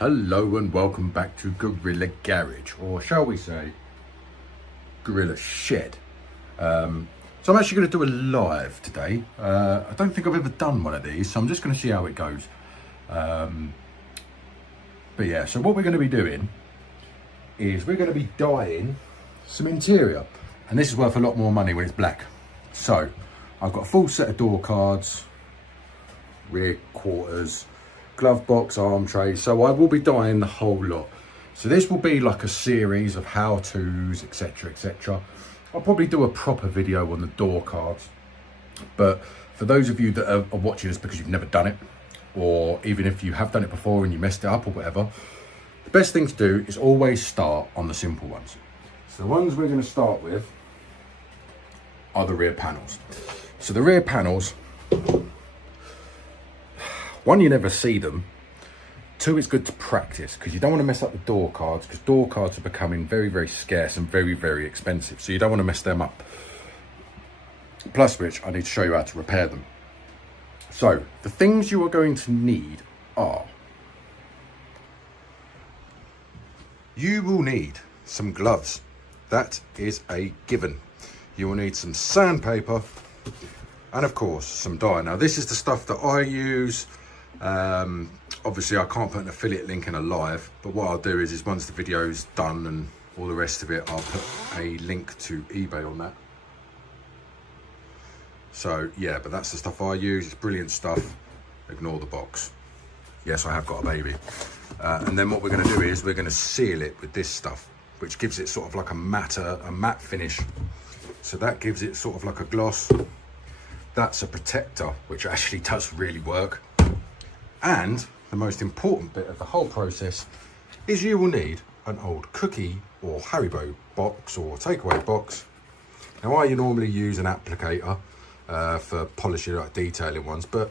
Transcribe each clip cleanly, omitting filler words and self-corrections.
Hello and welcome back to Gorilla Garage, or shall we say Gorilla Shed. So I'm actually going to do a live today. I don't think I've ever done one of these, so I'm just going to see how it goes. But yeah, so what we're going to be doing is we're going to be dyeing some interior, and this is worth a lot more money when it's black. So I've got a full set of door cards, rear quarters, glove box, arm tray, so I will be dyeing the whole lot. So this will be like a series of how-tos, etc, etc. I'll probably do a proper video on the door cards, but for those of you that are watching this because you've never done it, or even if you have done it before and you messed it up or whatever, the best thing to do is always start on the simple ones. So the ones we're going to start with are the rear panels. So the rear panels, one, you never see them. Two, it's good to practice because you don't want to mess up the door cards, because door cards are becoming very, very scarce and very, very expensive. So you don't want to mess them up. Plus which, I need to show you how to repair them. So the things you are going to need are, you will need some gloves. That is a given. You will need some sandpaper and of course some dye. Now this is the stuff that I use. Obviously I can't put an affiliate link in a live, but what I'll do is once the video's done and all the rest of it, I'll put a link to eBay on that. So yeah, but that's the stuff I use. It's brilliant stuff. Ignore the box. Yes, I have got a baby. And then what we're going to do is we're going to seal it with this stuff, which gives it sort of like a matte finish. So that gives it sort of like a gloss. That's a protector, which actually does really work. And the most important bit of the whole process is you will need an old cookie or Haribo box or takeaway box. Now I normally use an applicator for polishing, like detailing ones, but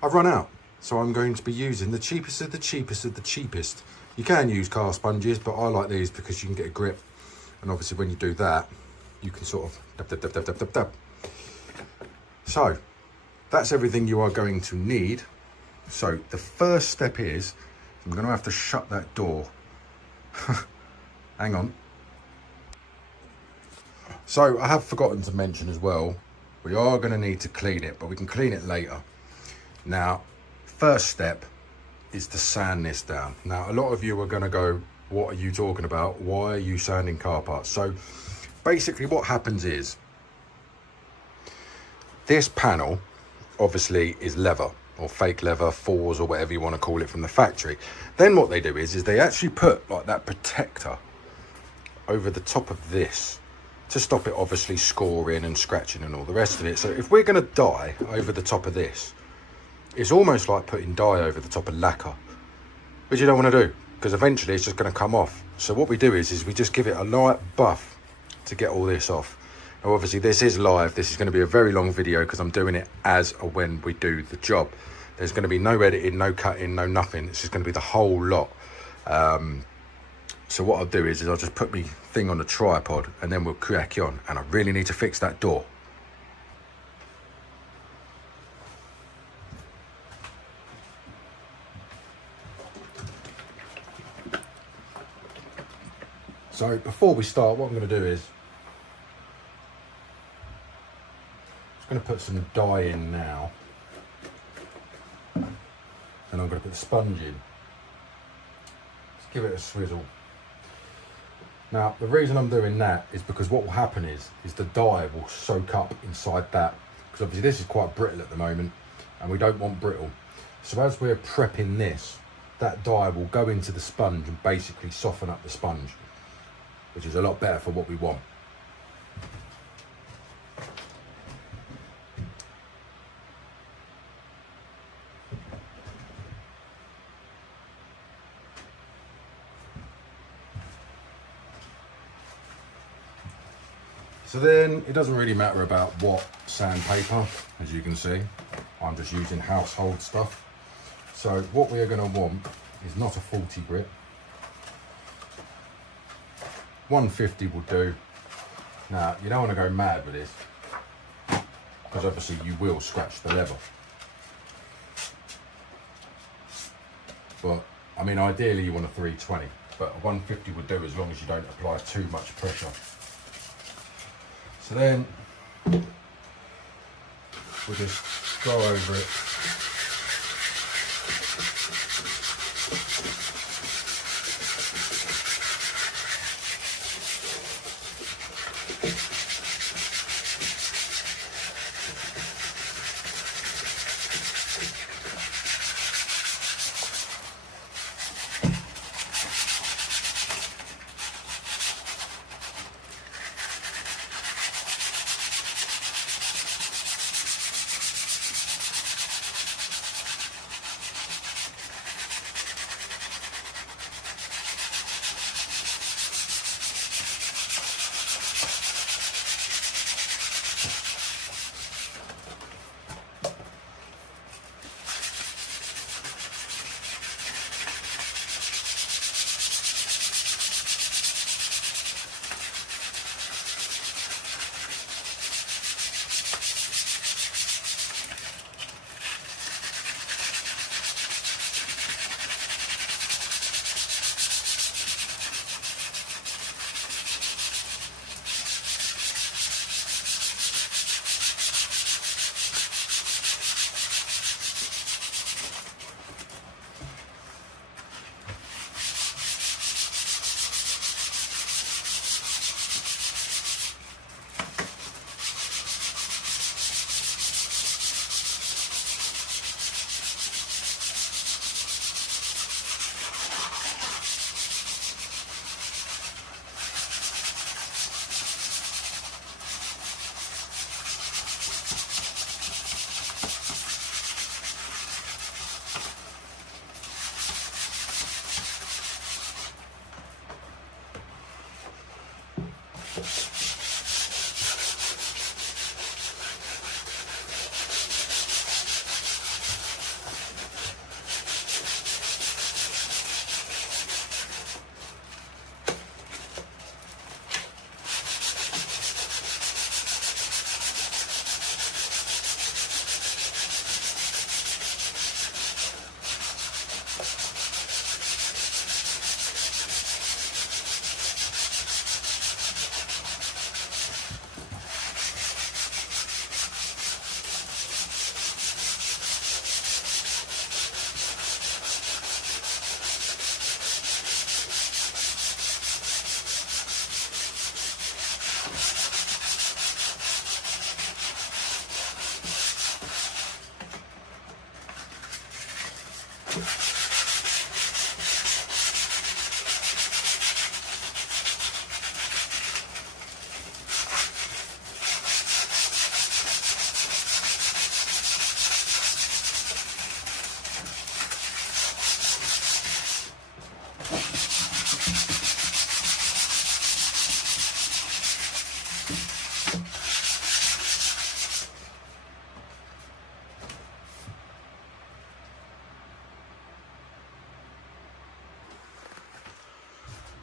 I've run out. So I'm going to be using the cheapest of the cheapest of the cheapest. You can use car sponges, but I like these because you can get a grip. And obviously when you do that, you can sort of dab, dab, dab, dab, dab, dab, dab. So that's everything you are going to need. So the first step is, I'm going to have to shut that door. Hang on. So I have forgotten to mention as well, we are going to need to clean it, but we can clean it later. Now, first step is to sand this down. Now, a lot of you are going to go, what are you talking about? Why are you sanding car parts? So basically what happens is, this panel obviously is leather, or fake leather, fours, or whatever you want to call it, from the factory. Then what they do is they actually put like that protector over the top of this to stop it obviously scoring and scratching and all the rest of it. So if we're going to dye over the top of this, it's almost like putting dye over the top of lacquer, which you don't want to do, because eventually it's just going to come off. So what we do is we just give it a light buff to get all this off. Now obviously this is live, this is going to be a very long video because I'm doing it as or when we do the job. There's going to be no editing, no cutting, no nothing. It's just going to be the whole lot. So what I'll do is I'll just put my thing on the tripod and then we'll crack on. And I really need to fix that door. So before we start, what I'm going to do is going to put some dye in now, and I'm going to put the sponge in. Just give it a swizzle. Now the reason I'm doing that is because what will happen is the dye will soak up inside that, because obviously this is quite brittle at the moment and we don't want brittle. So as we're prepping this, that dye will go into the sponge and basically soften up the sponge, which is a lot better for what we want. So then it doesn't really matter about what sandpaper, as you can see, I'm just using household stuff. So what we are going to want is not a 40 grit. 150 will do. Now you don't want to go mad with this, because obviously you will scratch the leather. But I mean, ideally you want a 320, but a 150 would do as long as you don't apply too much pressure. So then we'll just go over it.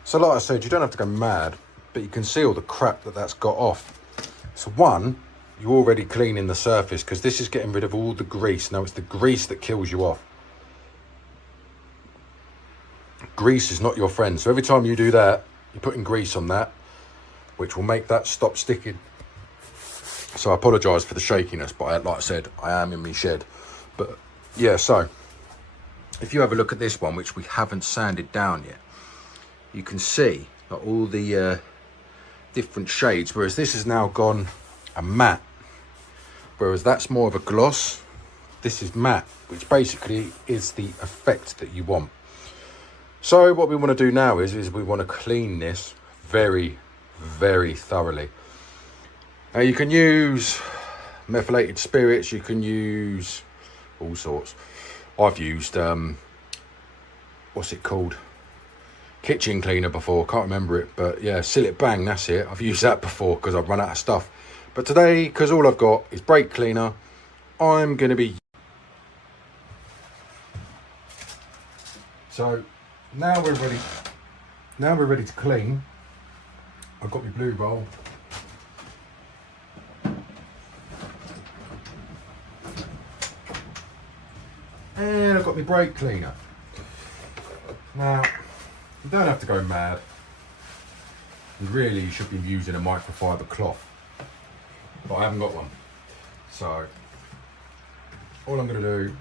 So like I said, you don't have to go mad, but you can see all the crap that that's got off. So one, you're already cleaning the surface because this is getting rid of all the grease. Now it's the grease that kills you off. Grease is not your friend. So every time you do that, you're putting grease on that, which will make that stop sticking. So I apologise for the shakiness, but like I said, I am in my shed. But yeah, so if you have a look at this one, which we haven't sanded down yet, you can see like, all the different shades, whereas this has now gone a matte, whereas that's more of a gloss. This is matte, which basically is the effect that you want. So what we want to do now is we want to clean this very, very thoroughly. Now you can use methylated spirits, you can use all sorts. I've used what's it called, kitchen cleaner before, can't remember it, but yeah, Seal It Bang, that's it. I've used that before because I've run out of stuff. But today, because all I've got is brake cleaner, I'm going to be... So now we're ready. Now we're ready to clean. I've got my blue roll. And I've got my brake cleaner. Now, you don't have to go mad. You really should be using a microfiber cloth, but I haven't got one. So, all I'm going to do,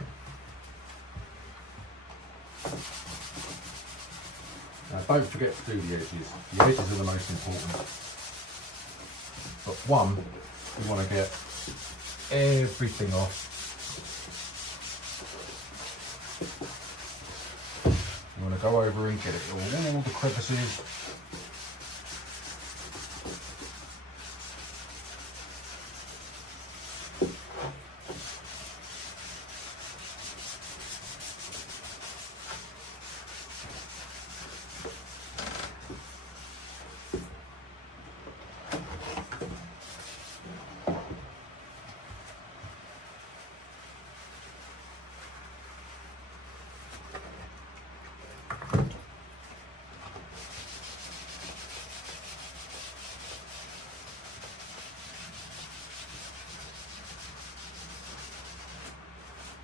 now don't forget to do the edges. The edges are the most important. But one, we want to get everything off. You want to go over and get it all the crevices.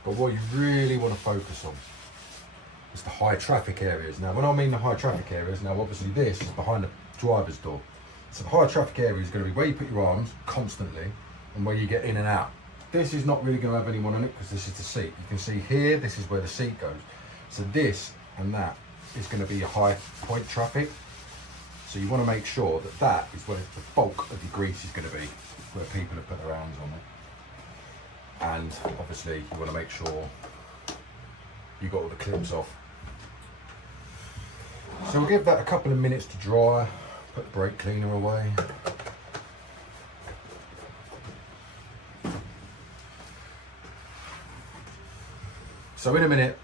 But what you really want to focus on is the high traffic areas. Now, when I mean the high traffic areas, now obviously this is behind the driver's door. So the high traffic area is going to be where you put your arms constantly and where you get in and out. This is not really going to have anyone on it because this is the seat. You can see here, this is where the seat goes. So this and that is going to be your high point traffic. So you want to make sure that that is where the bulk of your grease is going to be, where people have put their hands on it. And obviously you want to make sure you got all the clips off. So we'll give that a couple of minutes to dry, put the brake cleaner away. So in a minute,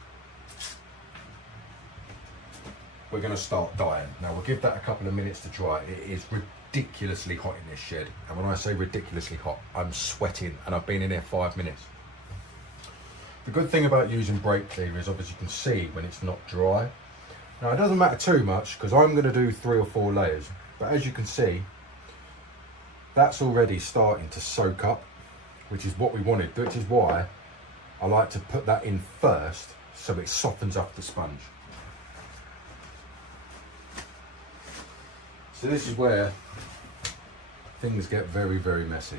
we're going to start dyeing. Now we'll give that a couple of minutes to dry. It is ridiculously hot in this shed, and when I say ridiculously hot, I'm sweating, and I've been in here 5 minutes. The good thing about using brake cleaner is obviously you can see when it's not dry. Now it doesn't matter too much because I'm going to do 3 or 4 layers, but as you can see, that's already starting to soak up, which is what we wanted, which is why I like to put that in first so it softens up the sponge. So this is where things get very, very messy.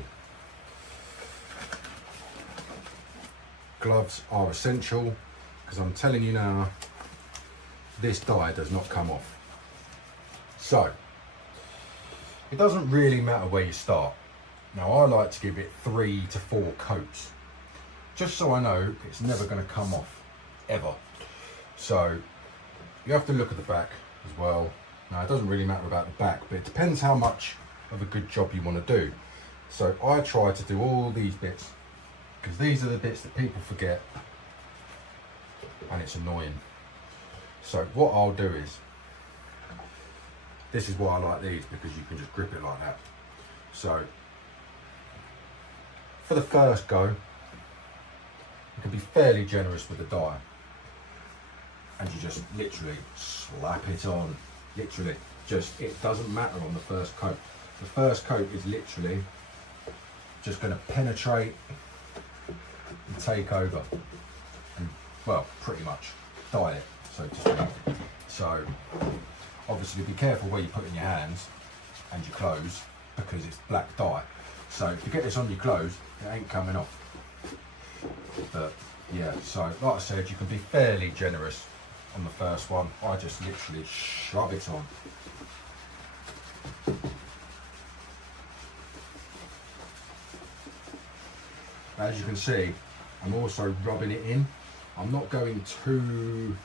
Gloves are essential because I'm telling you now, this dye does not come off. So, it doesn't really matter where you start. Now I like to give it 3 to 4 coats, just so I know it's never going to come off, ever. So, you have to look at the back as well. Now it doesn't really matter about the back, but it depends how much of a good job you want to do. So I try to do all these bits, because these are the bits that people forget, and it's annoying. So what I'll do is, this is why I like these, because you can just grip it like that. So for the first go, you can be fairly generous with the dye, and you just literally slap it on. Literally, just, it doesn't matter on the first coat. The first coat is literally just going to penetrate and take over, and well, pretty much dye it, so to speak. So obviously be careful where you put in your hands and your clothes, because it's black dye. So if you get this on your clothes, it ain't coming off. But yeah, so like I said, you can be fairly generous on the first one. I just literally shove it on. As you can see, I'm also rubbing it in. I'm not going too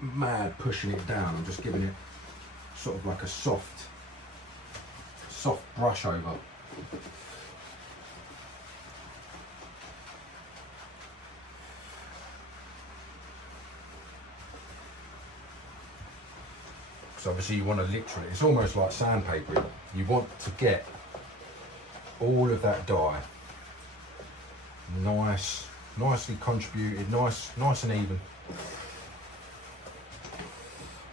mad pushing it down. I'm just giving it sort of like a soft brush over. So obviously you want to literally, it's almost like sandpapering. You want to get all of that dye nicely contributed, nice and even.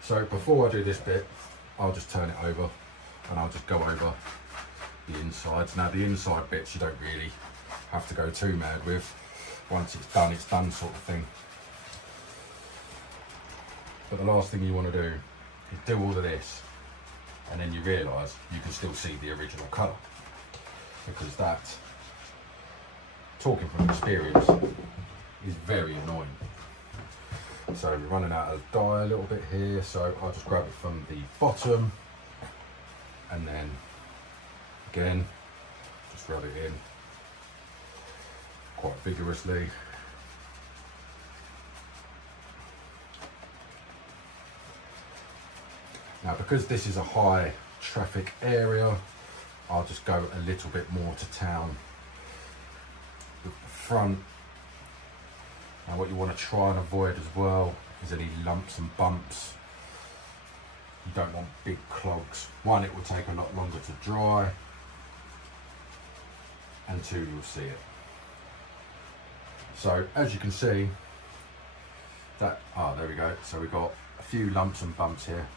So before I do this bit, I'll just turn it over and I'll just go over the insides. Now the inside bits you don't really have to go too mad with. Once it's done sort of thing. But the last thing you want to do is do all of this and then you realise you can still see the original colour, because that, talking from experience, is very annoying. So we're running out of dye a little bit here, so I'll just grab it from the bottom and then again just rub it in quite vigorously. Now, because this is a high traffic area, I'll just go a little bit more to town with the front. Now, what you want to try and avoid as well is any lumps and bumps. You don't want big clogs. One, it will take a lot longer to dry, and two, you'll see it. So as you can see, that, there we go. So we've got a few lumps and bumps here.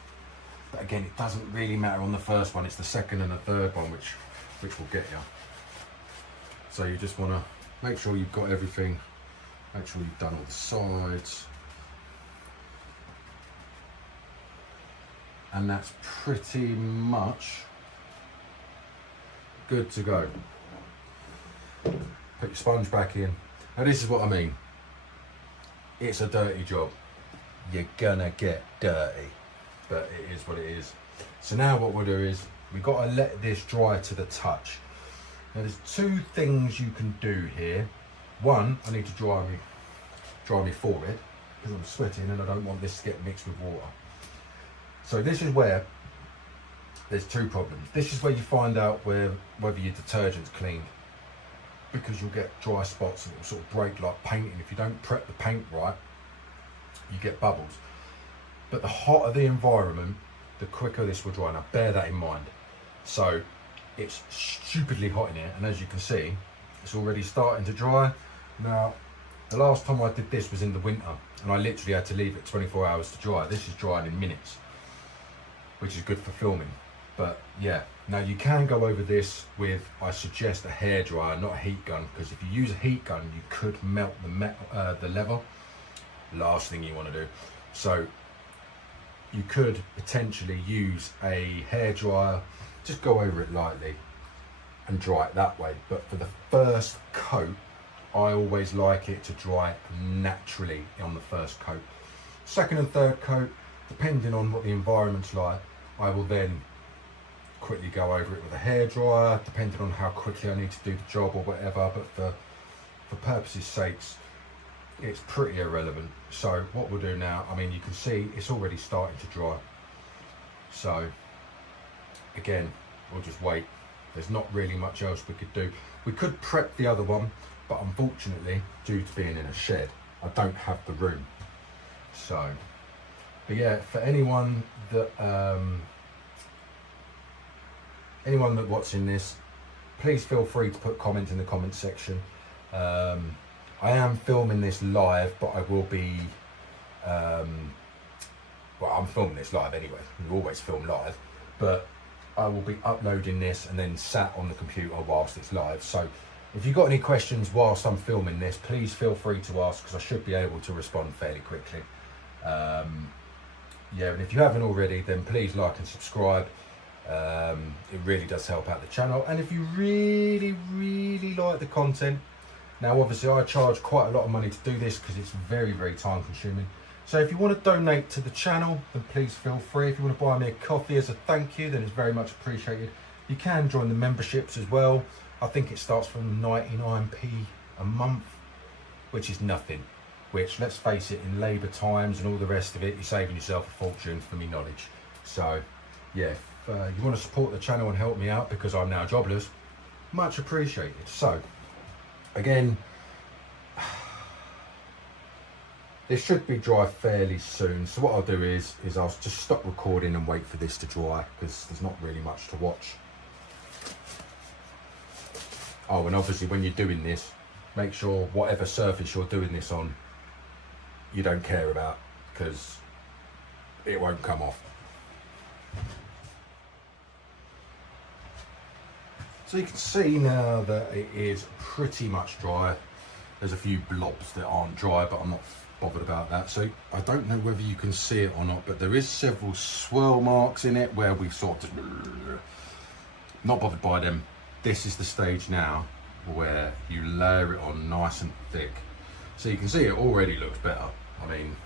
But again, it doesn't really matter on the first one, it's the second and the third one which will get you. So you just want to make sure you've got everything, make sure you've done all the sides. And that's pretty much good to go. Put your sponge back in. Now this is what I mean. It's a dirty job. You're gonna get dirty, but it is what it is. So now what we'll do is we've got to let this dry to the touch. Now there's two things you can do here. One, I need to dry my forehead because I'm sweating and I don't want this to get mixed with water. So this is where there's two problems. This is where you find out whether your detergent's clean, because you'll get dry spots and it'll sort of break like painting. If you don't prep the paint right, you get bubbles. But the hotter the environment, the quicker this will dry. Now bear that in mind. So it's stupidly hot in here, and as you can see, it's already starting to dry. Now, the last time I did this was in the winter, and I literally had to leave it 24 hours to dry. This is drying in minutes, which is good for filming. But yeah, now you can go over this with, I suggest, a hairdryer, not a heat gun, because if you use a heat gun, you could melt the leather. Last thing you want to do. So you could potentially use a hairdryer, just go over it lightly and dry it that way. But for the first coat, I always like it to dry naturally on the first coat. Second and third coat, depending on what the environment's like, I will then quickly go over it with a hairdryer, depending on how quickly I need to do the job or whatever. But for purposes' sakes, it's pretty irrelevant. So what we'll do now, I mean, you can see it's already starting to dry. So again, we'll just wait. There's not really much else we could do. We could prep the other one, but unfortunately, due to being in a shed, I don't have the room. So, but yeah, for anyone that watching this, please feel free to put comments in the comment section. I am filming this live, but I will be, well, I'm filming this live anyway. We always film live, but I will be uploading this and then sat on the computer whilst it's live. So if you've got any questions whilst I'm filming this, please feel free to ask, because I should be able to respond fairly quickly. Yeah, and if you haven't already, then please like and subscribe. It really does help out the channel. And if you really, really like the content, now obviously I charge quite a lot of money to do this because it's very, very time consuming. So if you want to donate to the channel, then please feel free. If you want to buy me a coffee as a thank you, then it's very much appreciated. You can join the memberships as well. I think it starts from 99p a month, which is nothing. Which, let's face it, in Labour times and all the rest of it, you're saving yourself a fortune for me knowledge. So yeah, if you want to support the channel and help me out because I'm now jobless, much appreciated. So again, this should be dry fairly soon. So what I'll do is I'll just stop recording and wait for this to dry, because there's not really much to watch. Oh, and obviously when you're doing this, make sure whatever surface you're doing this on, you don't care about, because it won't come off. So you can see now that it is pretty much dry. There's a few blobs that aren't dry, but I'm not bothered about that. So I don't know whether you can see it or not, but there is several swirl marks in it where we've sort of just not bothered by them. This is the stage now where you layer it on nice and thick. So you can see it already looks better. I mean,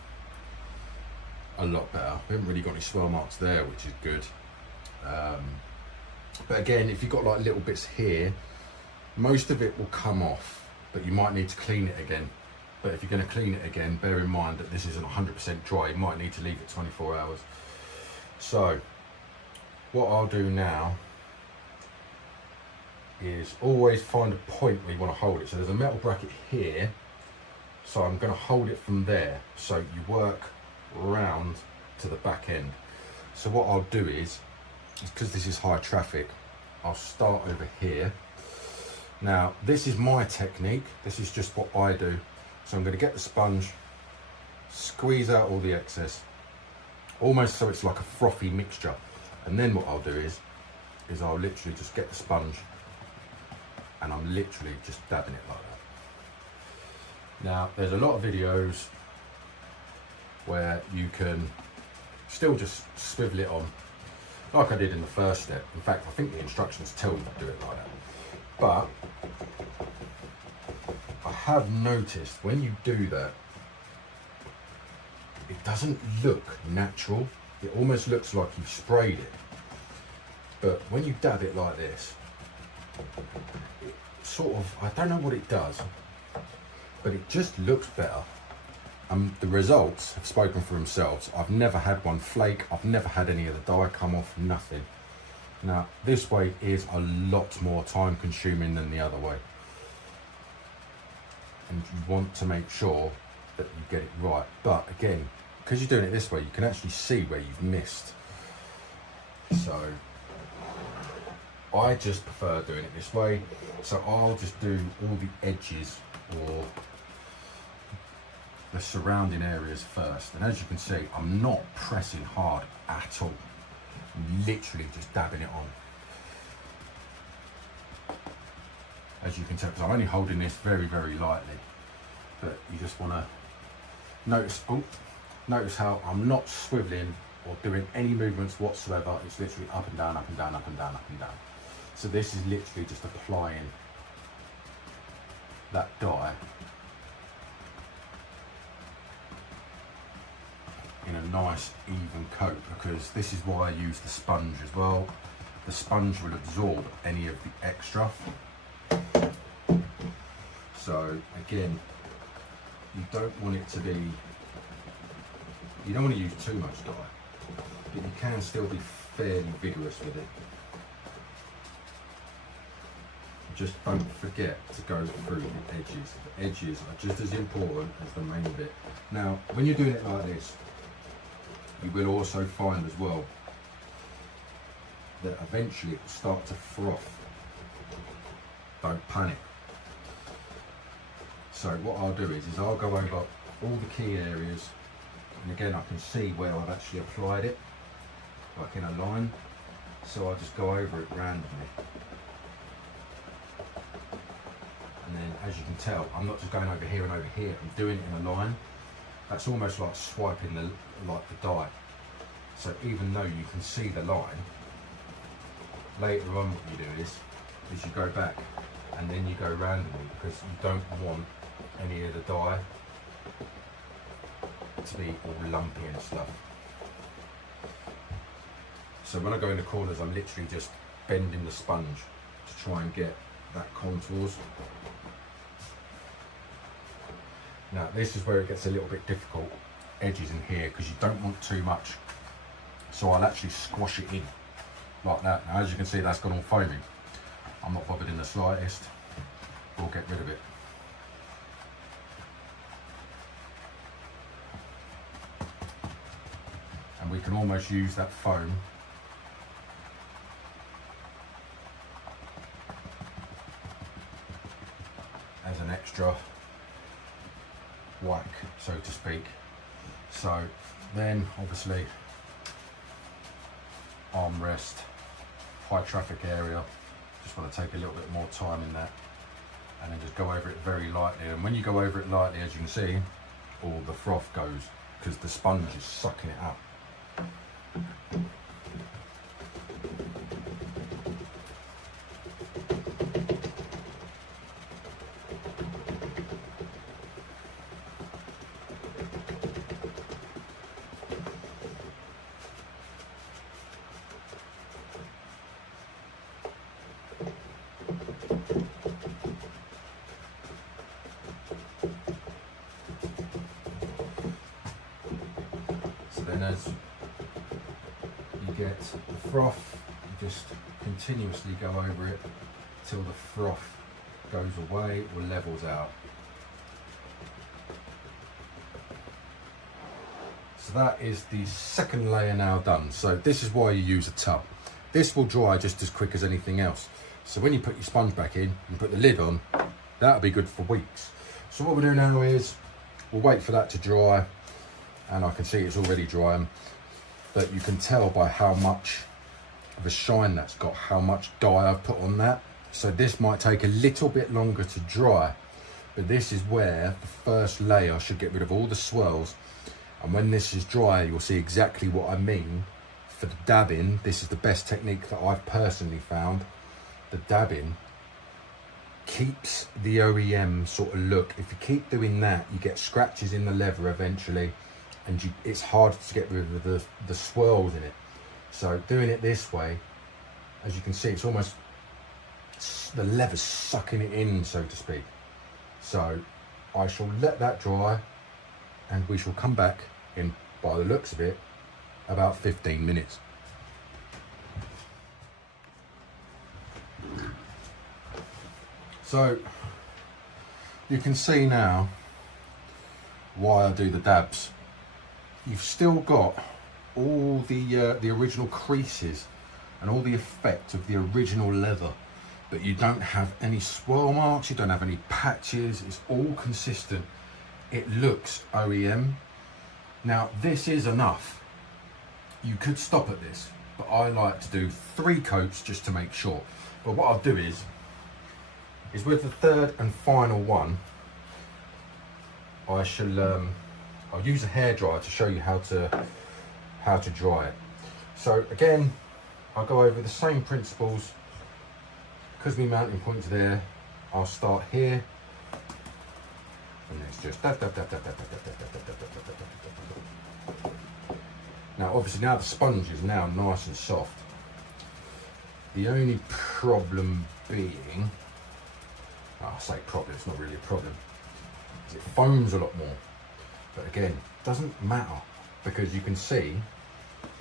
a lot better. We haven't really got any swirl marks there, which is good. But again, if you've got like little bits here, most of it will come off, but you might need to clean it again. But if you're going to clean it again, bear in mind that this isn't 100% dry. You might need to leave it 24 hours. So what I'll do now is always find a point where you want to hold it. So there's a metal bracket here, so I'm going to hold it from there, so you work round to the back end. So what I'll do is because this is high traffic, I'll start over here. Now this is my technique, this is just what I do. So I'm going to get the sponge, squeeze out all the excess, almost so it's like a frothy mixture, and then what I'll do is I'll literally just get the sponge and I'm literally just dabbing it like that. Now there's a lot of videos where you can still just swivel it on like I did in the first step. In fact, I think the instructions tell you to do it like that. But I have noticed when you do that, it doesn't look natural. It almost looks like you've sprayed it. But when you dab it like this, it sort of, I don't know what it does, but it just looks better. The results have spoken for themselves. I've never had one flake. I've never had any of the dye come off, nothing. Now, this way is a lot more time consuming than the other way. And you want to make sure that you get it right. But again, because you're doing it this way, you can actually see where you've missed. So I just prefer doing it this way. So I'll just do all the edges or the surrounding areas first. And as you can see, I'm not pressing hard at all. I'm literally just dabbing it on. As you can tell, because I'm only holding this very, very lightly. But you just want to notice how I'm not swiveling or doing any movements whatsoever. It's literally up and down, up and down, up and down, up and down. So this is literally just applying that dye in a nice even coat, because this is why I use the sponge as well. The sponge will absorb any of the extra. So again, you don't want it to be, you don't want to use too much dye, but you can still be fairly vigorous with it. Just don't forget to go through the edges. The edges are just as important as the main bit. Now, when you're doing it like this, you will also find as well that eventually it will start to froth. Don't panic. So what I'll do is I'll go over all the key areas, and again I can see where I've actually applied it, like in a line, so I'll just go over it randomly. And then as you can tell, I'm not just going over here and over here, I'm doing it in a line. That's almost like swiping the dye. So even though you can see the line, later on what you do is you go back and then you go randomly, because you don't want any of the dye to be all lumpy and stuff. So when I go in the corners, I'm literally just bending the sponge to try and get that contours. Now this is where it gets a little bit difficult, edges in here, because you don't want too much. So I'll actually squash it in like that. Now as you can see, that's gone all foamy. I'm not bothered in the slightest. We'll get rid of it. And we can almost use that foam as an extra whack, so to speak. So then obviously armrest, high traffic area, just want to take a little bit more time in that, and then just go over it very lightly. And when you go over it lightly, as you can see, all the froth goes, because the sponge is sucking it up. Then as you get the froth, you just continuously go over it till the froth goes away or levels out. So that is the second layer now done. So this is why you use a tub. This will dry just as quick as anything else. So when you put your sponge back in and put the lid on, that'll be good for weeks. So what we'll do now is we'll wait for that to dry. And I can see it's already drying, but you can tell by how much of a shine that's got, how much dye I've put on that. So this might take a little bit longer to dry, but this is where the first layer should get rid of all the swirls. And when this is dry, you'll see exactly what I mean. For the dabbing, this is the best technique that I've personally found. The dabbing keeps the OEM sort of look. If you keep doing that, you get scratches in the leather eventually, and it's hard to get rid of the swirls in it. So doing it this way, as you can see, it's almost, the leather's sucking it in, so to speak. So I shall let that dry, and we shall come back in, by the looks of it, about 15 minutes. So you can see now why I do the dabs. You've still got all the original creases and all the effect of the original leather, but you don't have any swirl marks, you don't have any patches, it's all consistent. It looks OEM. Now this is enough. You could stop at this, but I like to do 3 coats just to make sure. But what I'll do is with the third and final one, I shall I'll use a hairdryer to show you how to dry it. So again, I'll go over the same principles. Because my mounting point's there, I'll start here, and it's just now obviously now the sponge is now nice and soft. The only problem being, I say problem, it's not really a problem, is it foams a lot more. But again, it doesn't matter, because you can see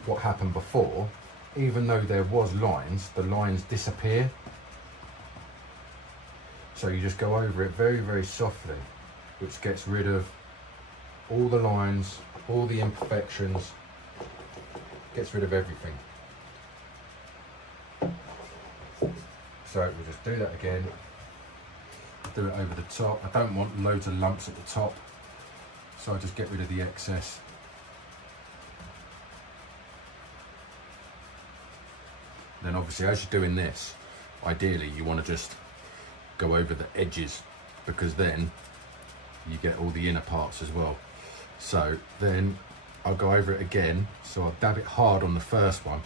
what happened before. Even though there was lines, the lines disappear. So you just go over it very, very softly, which gets rid of all the lines, all the imperfections, gets rid of everything. So we'll just do that again. Do it over the top. I don't want loads of lumps at the top, so I just get rid of the excess. Then obviously as you're doing this, ideally you want to just go over the edges, because then you get all the inner parts as well. So then I'll go over it again, so I'll dab it hard on the first one,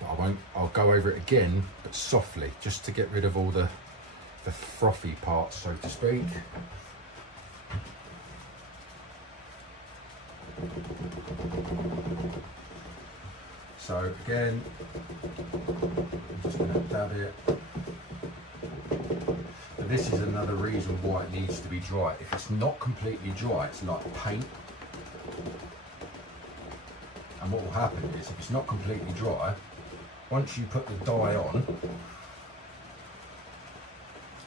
but I'll go over it again, but softly, just to get rid of all the frothy parts, so to speak. So again, I'm just going to dab it. But this is another reason why it needs to be dry. If it's not completely dry, it's like paint. And what will happen is, if it's not completely dry, once you put the dye on,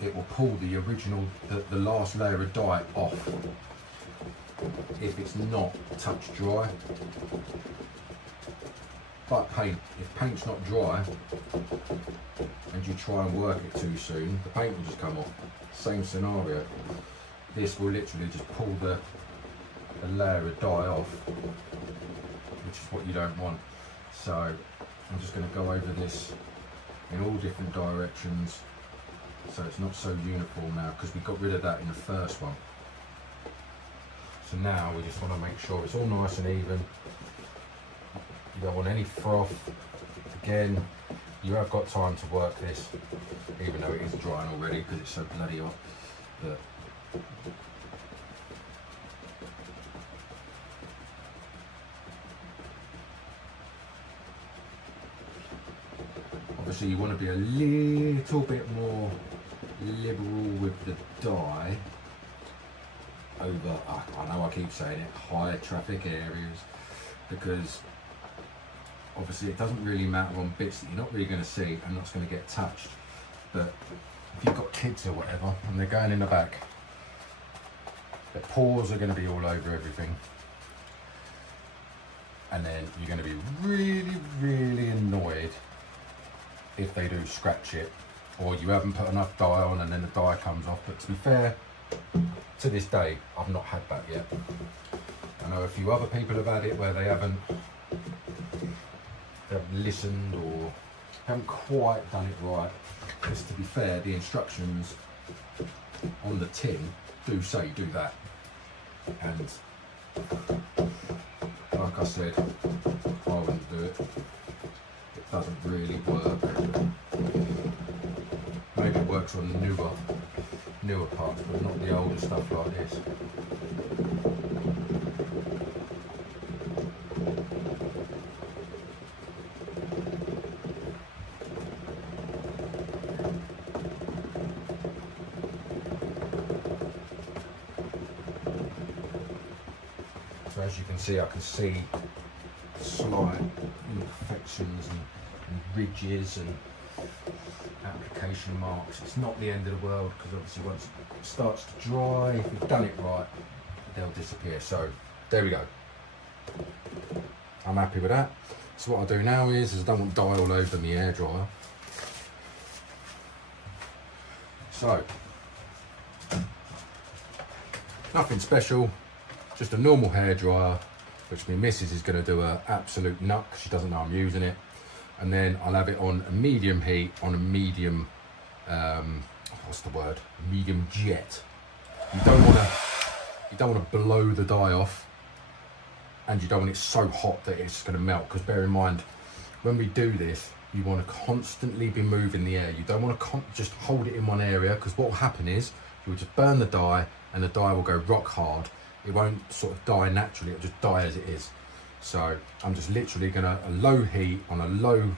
it will pull the original, the last layer of dye off. If it's not touch dry. Like paint, if paint's not dry and you try and work it too soon, the paint will just come off. Same scenario. This will literally just pull the layer of dye off, which is what you don't want. So I'm just going to go over this in all different directions, so it's not so uniform now, because we got rid of that in the first one. So now we just want to make sure it's all nice and even. You don't want any froth. Again, you have got time to work this, even though it is drying already because it's so bloody hot. But obviously you want to be a little bit more liberal with the dye over, I know I keep saying it, high traffic areas, because obviously it doesn't really matter on bits that you're not really going to see and that's going to get touched. But if you've got kids or whatever and they're going in the back, their paws are going to be all over everything, and then you're going to be really, really annoyed if they do scratch it, or you haven't put enough dye on and then the dye comes off. But to be fair, to this day, I've not had that yet. I know a few other people have had it where they haven't listened or haven't quite done it right. Because to be fair, the instructions on the tin do say do that. And like I said, I wouldn't do it. It doesn't really work. Maybe it works on newer parts, but not the older stuff like this. So as you can see, I can see slight imperfections and ridges and application marks. It's not the end of the world, because obviously once it starts to dry, if you've done it right, they'll disappear. So there we go. I'm happy with that. So what I do now is I don't want dye all over my hairdryer. So nothing special, just a normal hairdryer, which my missus is going to do an absolute nut because she doesn't know I'm using it. And then I'll have it on a medium heat, on a medium, what's the word? Medium jet. You don't want to blow the dye off, and you don't want it so hot that it's going to melt. Because bear in mind, when we do this, you want to constantly be moving the air. You don't want to just hold it in one area, because what will happen is you'll just burn the dye, and the dye will go rock hard. It won't sort of die naturally, it'll just die as it is. So I'm just literally gonna a low heat on a low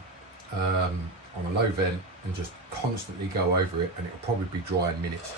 vent and just constantly go over it, and it'll probably be dry in minutes.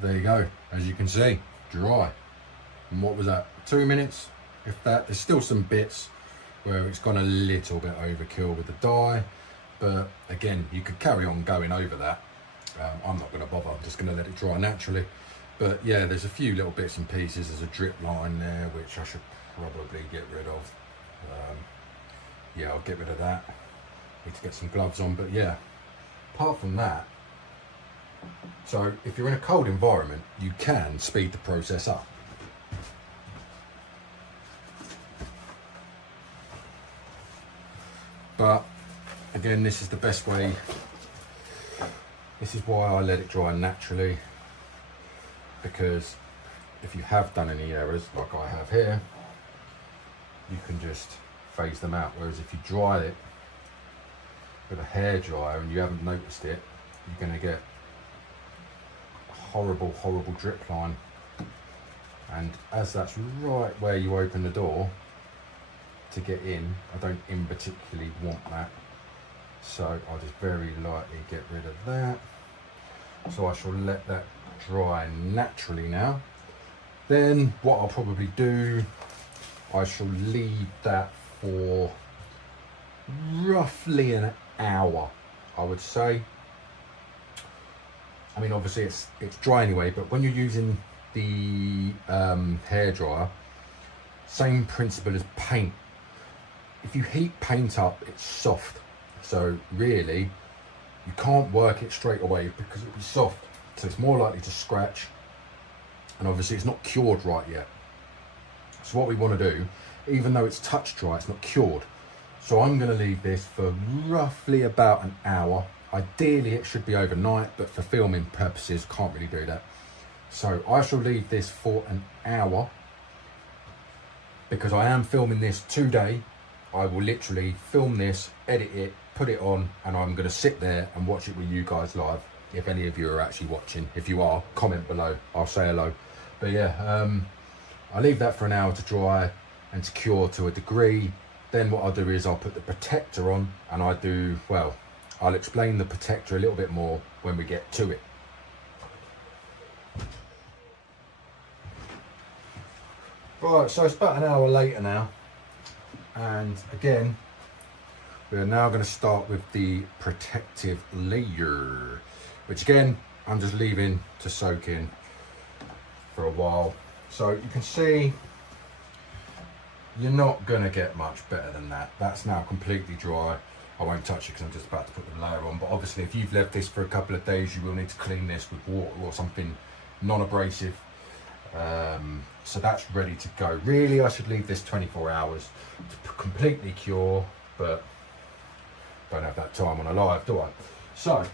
there you go. As you can see, dry. And what was that, 2 minutes? If that, there's still some bits where it's gone a little bit overkill with the dye, but again, you could carry on going over that. I'm not going to bother, I'm just going to let it dry naturally. But yeah, there's a few little bits and pieces. There's a drip line there, which I should probably get rid of. Yeah, I'll get rid of that. Need to get some gloves on, but yeah, apart from that, so if you're in a cold environment, you can speed the process up. But again, this is the best way. This is why I let it dry naturally, because if you have done any errors like I have here, you can just phase them out. Whereas if you dry it with a hairdryer and you haven't noticed it, you're going to get a horrible drip line. And as that's right where you open the door to get in, I don't in particularly want that, so I'll just very lightly get rid of that. So I shall let that dry naturally now. Then what I'll probably do, I shall leave that for roughly an hour, I would say. I mean, obviously it's dry anyway, but when you're using the hairdryer, same principle as paint. If you heat paint up, it's soft. So really, you can't work it straight away because it'll be soft. So it's more likely to scratch. And obviously it's not cured right yet. So what we want to do, even though it's touch dry, it's not cured. So I'm going to leave this for roughly about an hour. Ideally it should be overnight, but for filming purposes, can't really do that. So I shall leave this for an hour, because I am filming this today. I will literally film this, edit it, put it on, and I'm going to sit there and watch it with you guys live. If any of you are actually watching, if you are, comment below, I'll say hello. But yeah, I'll leave that for an hour to dry and to cure to a degree. Then what I'll do is I'll put the protector on, and I'll explain the protector a little bit more when we get to it. Right, so it's about an hour later now, and again, we're now going to start with the protective layer, which again, I'm just leaving to soak in for a while. So you can see, you're not going to get much better than that. That's now completely dry. I won't touch it because I'm just about to put the layer on, but obviously if you've left this for a couple of days, you will need to clean this with water or something non-abrasive. So that's ready to go. Really, I should leave this 24 hours to completely cure, but don't have that time on a live, do I? So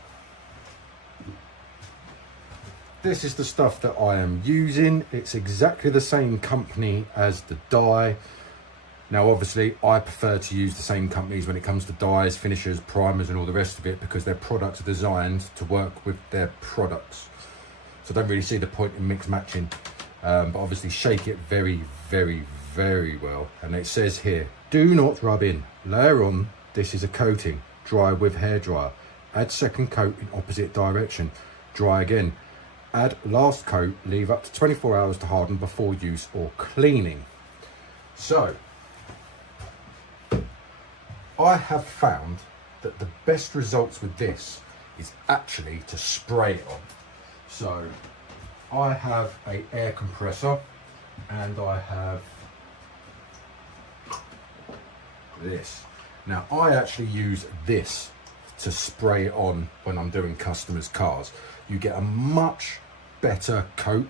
this is the stuff that I am using. It's exactly the same company as the dye. Now obviously I prefer to use the same companies when it comes to dyes, finishers, primers and all the rest of it, because their products are designed to work with their products. So I don't really see the point in mix matching. But obviously shake it very, very, very well. And it says here, do not rub in, layer on, this is a coating, dry with hairdryer, add second coat in opposite direction, dry again, add last coat, leave up to 24 hours to harden before use or cleaning. So I have found that the best results with this is actually to spray it on. So I have an air compressor, and I have this. Now I actually use this to spray it on when I'm doing customers' cars. You get a much better coat,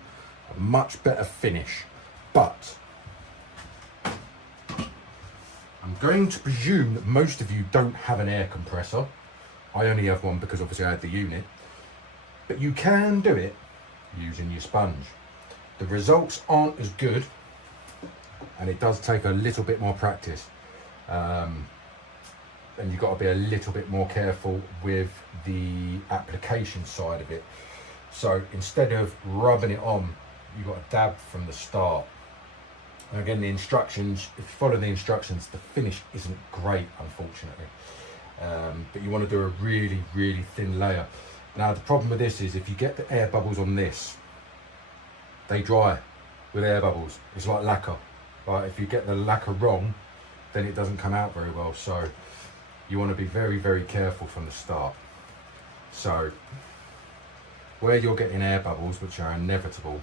a much better finish, but I'm going to presume that most of you don't have an air compressor. I only have one because obviously I had the unit, but you can do it using your sponge. The results aren't as good, and it does take a little bit more practice, and you've got to be a little bit more careful with the application side of it. So instead of rubbing it on, you've got to dab from the start. And again, the instructions, if you follow the instructions, the finish isn't great, unfortunately, but you want to do a really, really thin layer. Now the problem with this is if you get the air bubbles on this, they dry with air bubbles. It's like lacquer, right? If you get the lacquer wrong, then it doesn't come out very well. So you want to be very, very careful from the start. So where you're getting air bubbles, which are inevitable,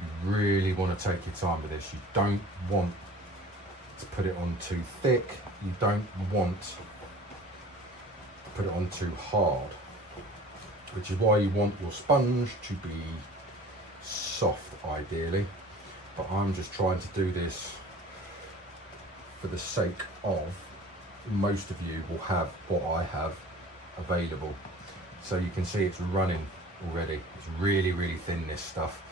you really want to take your time with this. You don't want to put it on too thick. You don't want to put it on too hard, which is why you want your sponge to be soft ideally. But I'm just trying to do this for the sake of most of you will have what I have available. So you can see it's running already. It's really, really thin, this stuff.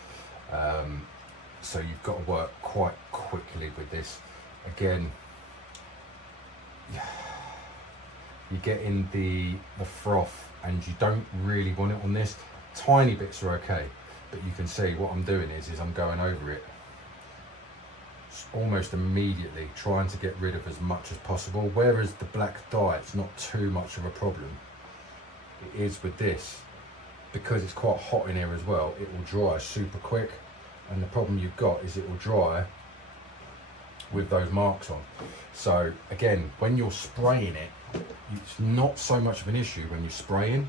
So you've got to work quite quickly with this. Again, you get in the froth and you don't really want it on this. Tiny bits are okay, but you can see what I'm doing is I'm going over it almost immediately, trying to get rid of as much as possible. Whereas the black dye, it's not too much of a problem. It is with this, because it's quite hot in here as well, it will dry super quick. And the problem you've got is it will dry with those marks on. So again, when you're spraying it, it's not so much of an issue when you're spraying,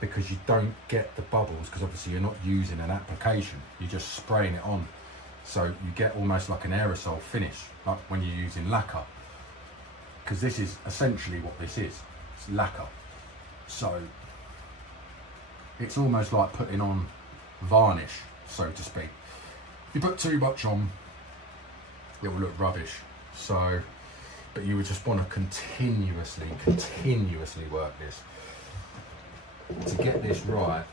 because you don't get the bubbles, because obviously you're not using an application, you're just spraying it on. So you get almost like an aerosol finish, like when you're using lacquer, because this is essentially what this is, it's lacquer. So it's almost like putting on varnish, so to speak. If you put too much on, it will look rubbish. So, but you would just want to continuously work this to get this right.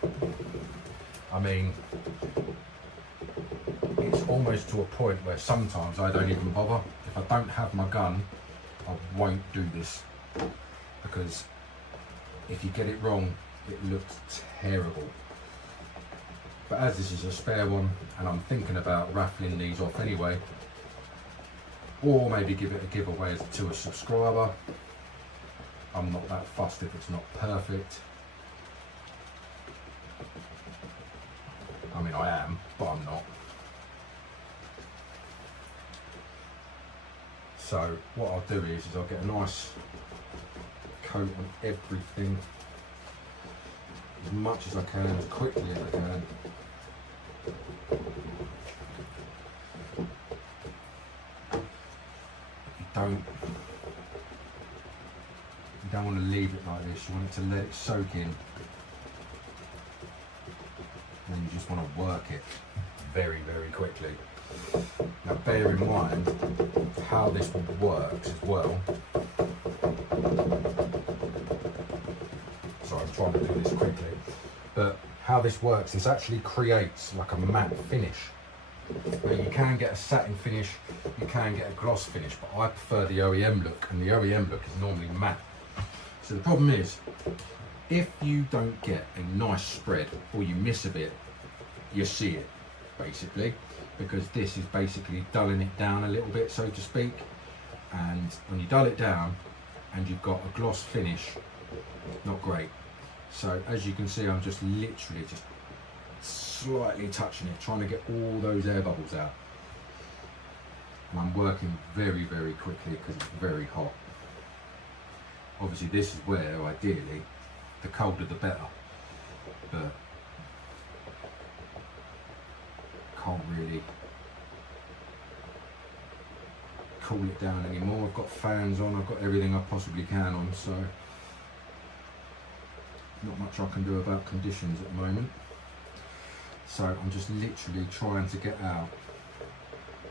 I mean, it's almost to a point where sometimes I don't even bother. If I don't have my gun, I won't do this, because if you get it wrong, it looks terrible. But as this is a spare one, and I'm thinking about raffling these off anyway, or maybe give it a giveaway to a subscriber, I'm not that fussed if it's not perfect. I mean, I am, but I'm not. So what I'll do is I'll get a nice coat on everything, as much as I can, as quickly as I can. You don't want to leave it like this. You want it to let it soak in, and then you just want to work it very, very quickly. Now bear in mind how this works as well. Sorry, I'm trying to do this quickly. But how this works, this actually creates like a matte finish. Now you can get a satin finish, you can get a gloss finish, but I prefer the OEM look, and the OEM look is normally matte. So the problem is, if you don't get a nice spread, or you miss a bit, you see it, basically, because this is basically dulling it down a little bit, so to speak. And when you dull it down, and you've got a gloss finish, not great. So as you can see, I'm just literally just slightly touching it, trying to get all those air bubbles out. And I'm working very, very quickly because it's very hot. Obviously this is where, ideally, the colder the better, but can't really cool it down anymore. I've got fans on, I've got everything I possibly can on, so not much I can do about conditions at the moment. So I'm just literally trying to get out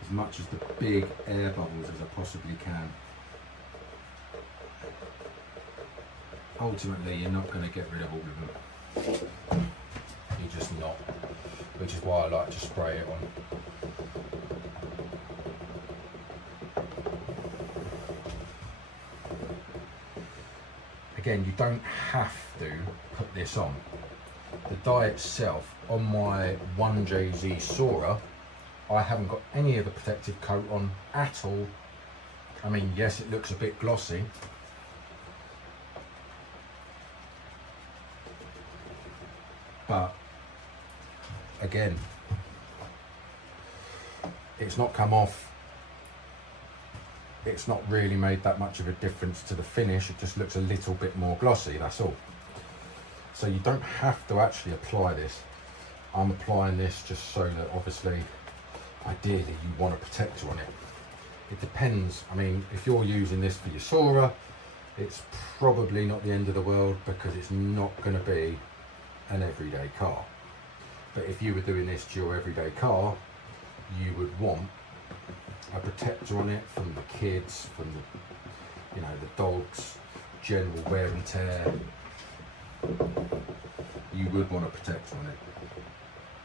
as much as the big air bubbles as I possibly can. Ultimately, you're not going to get rid of all of them. You're just not. Which is why I like to spray it on. Again, you don't have to put this on. The dye itself, on my 1JZ Sora, I haven't got any of the protective coat on at all. I mean, yes, it looks a bit glossy, but again, it's not come off. It's not really made that much of a difference to the finish. It just looks a little bit more glossy, that's all. So you don't have to actually apply this. I'm applying this just so that obviously, ideally, you want a protector on it. It depends. I mean, if you're using this for your Sora, it's probably not the end of the world because it's not going to be an everyday car. But if you were doing this to your everyday car, you would want a protector on it from the kids, from the, you know, the dogs, general wear and tear. You would want a protector on it.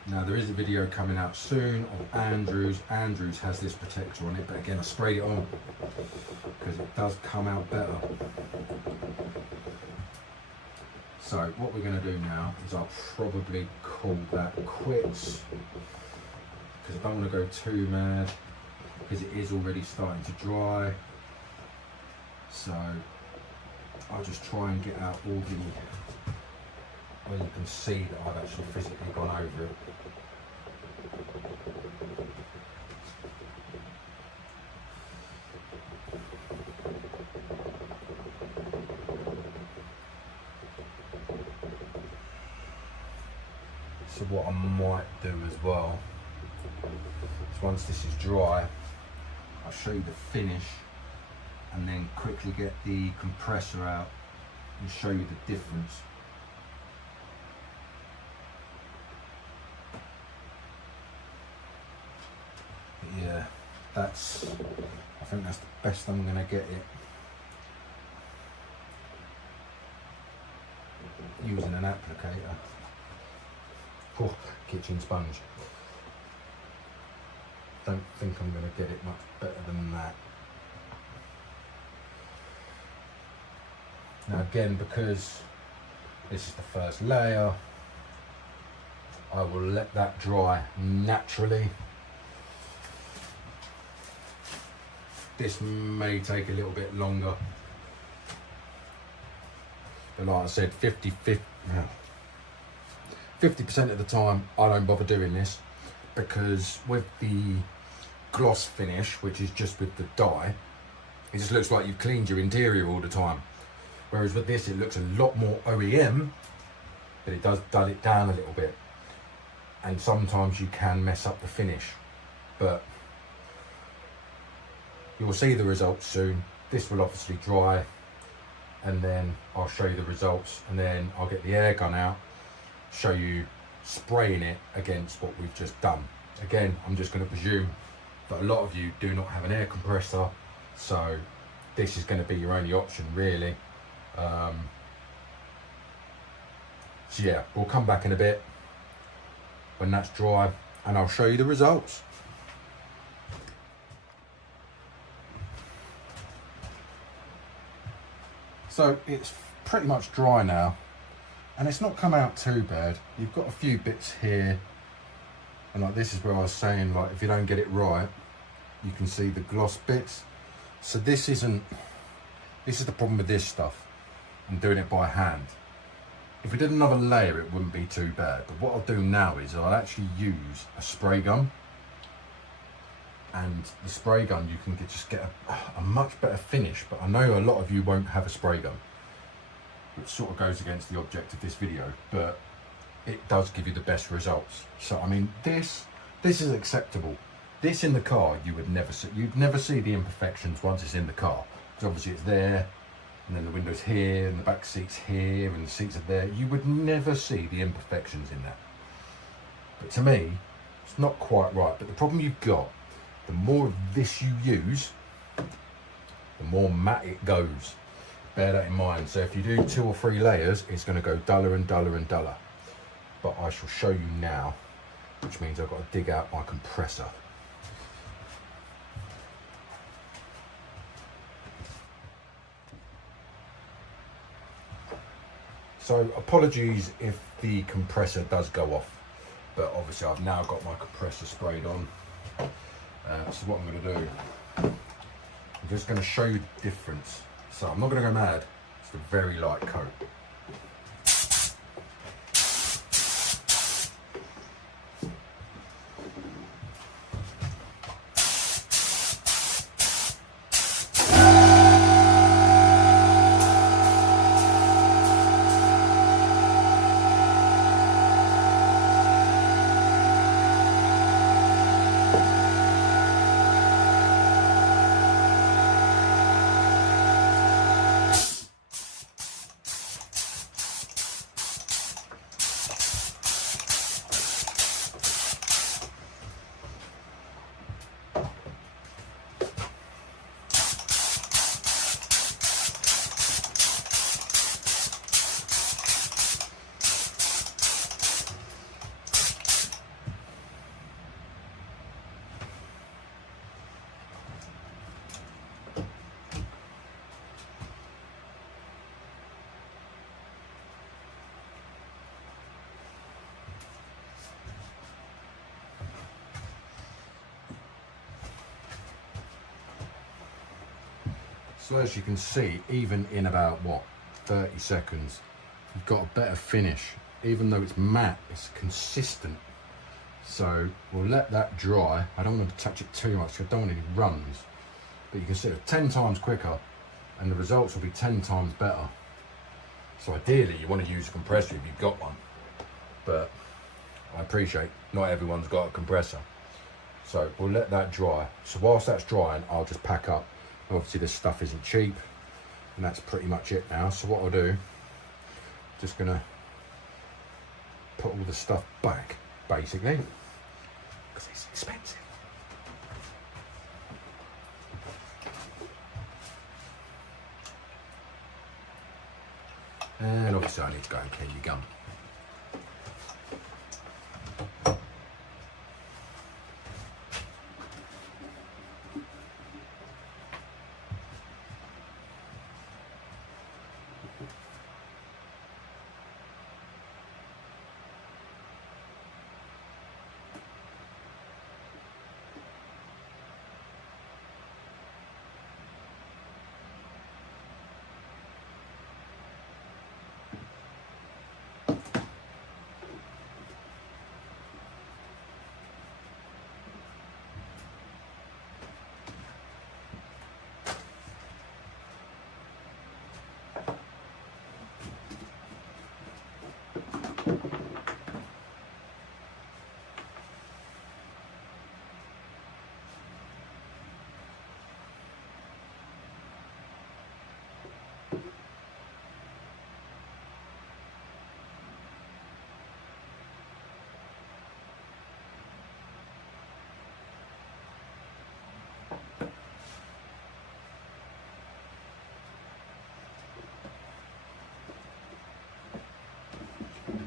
Now there is a video coming out soon of Andrews. Andrews has this protector on it, but again I sprayed it on because it does come out better. So what we're going to do now is I'll probably call that quits because I don't want to go too mad because it is already starting to dry. So I'll just try and get out all the, where you can see that I've actually physically gone over it. So what I might do as well is once this is dry, I'll show you the finish and then quickly get the compressor out and show you the difference. But yeah, I think that's the best I'm going to get it. Using an applicator. Oh, kitchen sponge. Don't think I'm going to get it much better than that. Now again, because this is the first layer, I will let that dry naturally. This may take a little bit longer. But like I said, 50% of the time I don't bother doing this because with the gloss finish, which is just with the dye, it just looks like you've cleaned your interior all the time. Whereas with this it looks a lot more OEM, but it does dull it down a little bit. And sometimes you can mess up the finish, but you'll see the results soon. This will obviously dry and then I'll show you the results and then I'll get the air gun out, show you spraying it against what we've just done. Again, I'm just going to presume that a lot of you do not have an air compressor, so this is going to be your only option really. So yeah, we'll come back in a bit when that's dry and I'll show you the results. So it's pretty much dry now and it's not come out too bad. You've got a few bits here, and like this is where I was saying, like if you don't get it right, you can see the gloss bits. So this is the problem with this stuff. I'm doing it by hand. If we did another layer, it wouldn't be too bad. But what I'll do now is I'll actually use a spray gun. And the spray gun, you can just get a much better finish. But I know a lot of you won't have a spray gun, which sort of goes against the object of this video, but it does give you the best results. So I mean, this is acceptable. This in the car, you'd never see the imperfections once it's in the car, because obviously it's there, and then the window's here, and the back seat's here, and the seats are there. You would never see the imperfections in that. But to me, it's not quite right. But the problem you've got, the more of this you use, the more matte it goes. Bear that in mind. So if you do 2 or 3 layers, it's going to go duller and duller and duller. But I shall show you now, which means I've got to dig out my compressor. So apologies if the compressor does go off, but obviously I've now got my compressor sprayed on. So what I'm going to do, I'm just going to show you the difference. So I'm not going to go mad, it's a very light coat. So as you can see, even in about, what, 30 seconds, you've got a better finish. Even though it's matte, it's consistent. So we'll let that dry. I don't want to touch it too much, because I don't want any runs. But you can see it's 10 times quicker, and the results will be 10 times better. So ideally, you want to use a compressor if you've got one. But I appreciate not everyone's got a compressor. So we'll let that dry. So whilst that's drying, I'll just pack up. Obviously this stuff isn't cheap, and that's pretty much it now. So what I'll do, just gonna put all the stuff back, basically, because it's expensive. And obviously I need to go and clean your gun.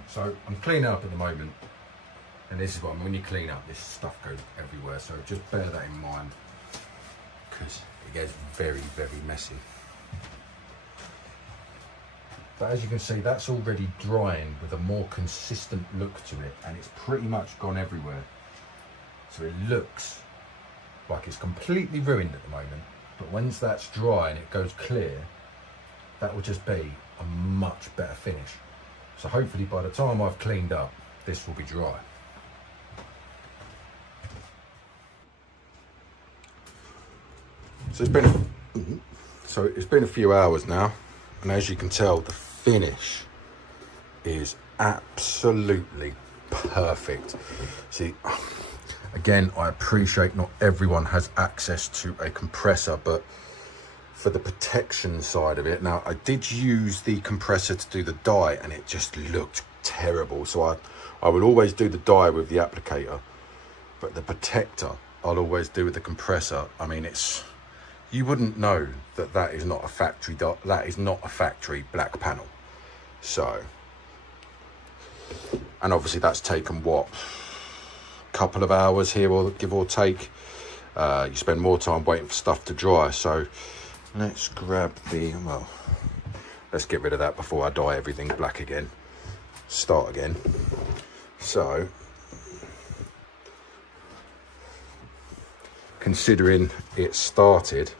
So I'm cleaning up at the moment, and this is what I mean, when you clean up, this stuff goes everywhere, so just bear that in mind, because it gets very, very messy. But as you can see, that's already drying with a more consistent look to it, and it's pretty much gone everywhere. So it looks like it's completely ruined at the moment, but once that's dry and it goes clear, that will just be a much better finish. So hopefully by the time I've cleaned up, this will be dry. So it's been a few hours now, and as you can tell, the finish is absolutely perfect. See, again, I appreciate not everyone has access to a compressor, but for the protection side of it, now I did use the compressor to do the dye, and it just looked terrible. So I will always do the dye with the applicator, but the protector I'll always do with the compressor. I mean, you wouldn't know that that is not a factory black panel. So, and obviously that's taken what, a couple of hours here, or give or take. You spend more time waiting for stuff to dry. So let's grab let's get rid of that before I dye everything black again. Start again. So, considering it started,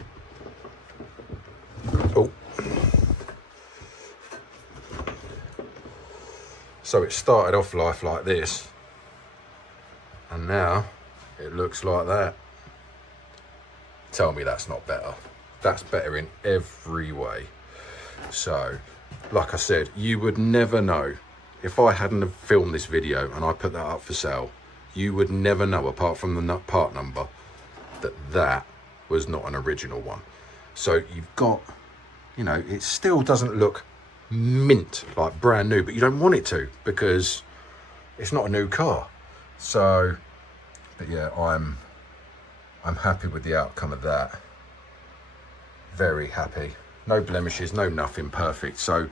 so it started off life like this, and now it looks like that. Tell me that's not better. That's better in every way. So, like I said, you would never know. If I hadn't have filmed this video and I put that up for sale, you would never know, apart from the part number, that was not an original one. So you've got, it still doesn't look mint, like brand new, but you don't want it to, because it's not a new car. So, but yeah, I'm happy with the outcome of that. Very happy. No blemishes, no nothing, perfect. So,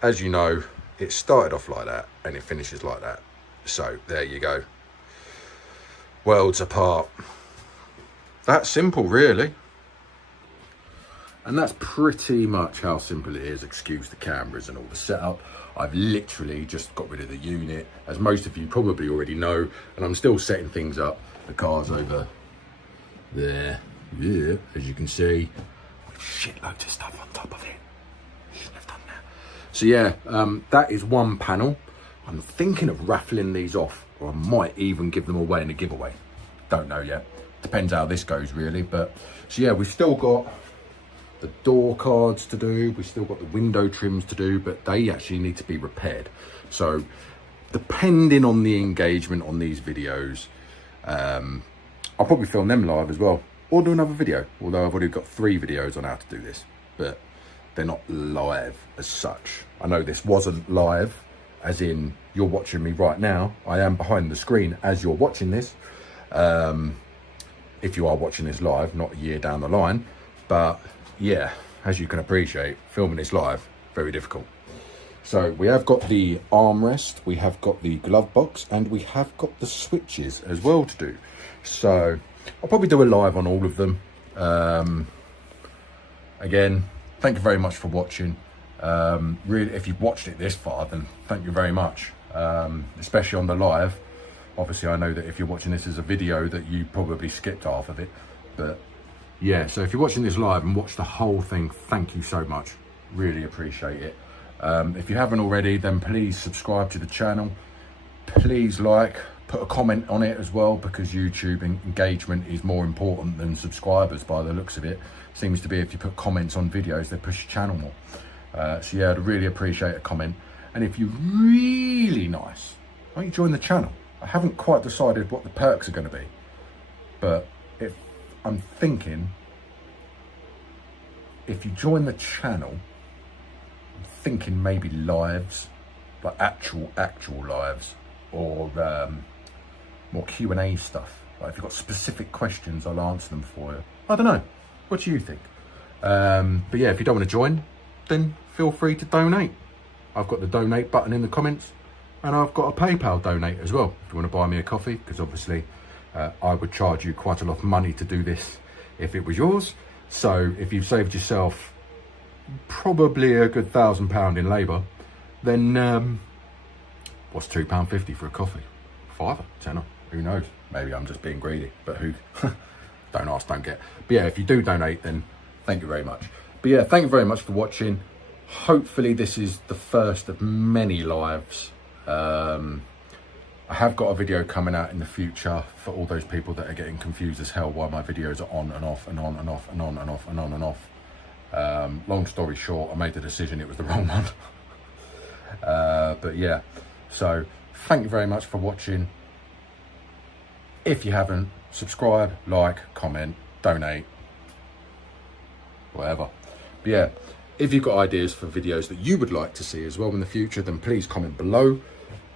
as you know, it started off like that and it finishes like that. So there you go. Worlds apart. That simple, really. And that's pretty much how simple it is. Excuse the cameras and all the setup. I've literally just got rid of the unit, as most of you probably already know, and I'm still setting things up. The car's over there. Yeah, as you can see, shitloads of stuff on top of it. Shouldn't have done that. So yeah, that is one panel. I'm thinking of raffling these off, or I might even give them away in a giveaway. Don't know yet. Depends how this goes really. But so yeah, we've still got the door cards to do. We've still got the window trims to do, but they actually need to be repaired. So depending on the engagement on these videos, I'll probably film them live as well, or do another video. Although I've already got 3 videos on how to do this, but they're not live as such. I know this wasn't live, as in you're watching me right now. I am behind the screen as you're watching this. If you are watching this live, not a year down the line. But yeah, as you can appreciate, filming this live, very difficult. So we have got the armrest, we have got the glove box, and we have got the switches as well to do. So I'll probably do a live on all of them. Again, thank you very much for watching. Really, if you've watched it this far, then thank you very much, especially on the live. Obviously, I know that if you're watching this as a video that you probably skipped half of it, but yeah, so if you're watching this live and watch the whole thing, thank you so much. Really appreciate it. If you haven't already, then please subscribe to the channel. Please like, put a comment on it as well, because YouTube engagement is more important than subscribers by the looks of it. Seems to be if you put comments on videos, they push your channel more. So yeah, I'd really appreciate a comment. And if you're really nice, why don't you join the channel? I haven't quite decided what the perks are going to be, but if I'm thinking, if you join the channel, I'm thinking maybe lives, like actual lives, or more Q&A stuff. Like if you've got specific questions, I'll answer them for you. I don't know. What do you think? But yeah, if you don't want to join, then feel free to donate. I've got the donate button in the comments, and I've got a PayPal donate as well if you want to buy me a coffee, because obviously I would charge you quite a lot of money to do this if it was yours. So if you've saved yourself probably a good £1,000 in labour, then what's £2.50 for a coffee? £5, £10, who knows? Maybe I'm just being greedy, but who? Don't ask, don't get. But yeah, if you do donate, then thank you very much. But yeah, thank you very much for watching. Hopefully this is the first of many lives. I have got a video coming out in the future for all those people that are getting confused as hell why my videos are on and off and on and off and on and off and on and off. Long story short, I made the decision it was the wrong one. But yeah, so thank you very much for watching. If you haven't, subscribe, like, comment, donate, whatever. But yeah, if you've got ideas for videos that you would like to see as well in the future, then please comment below.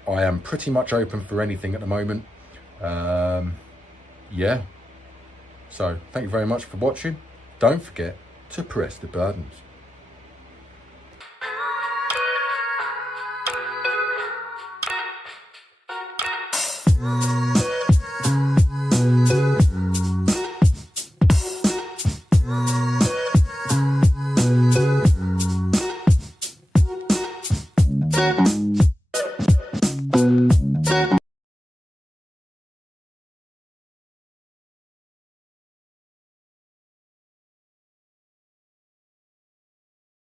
I am pretty much open for anything at the moment. Yeah. So thank you very much for watching. Don't forget to press the buttons.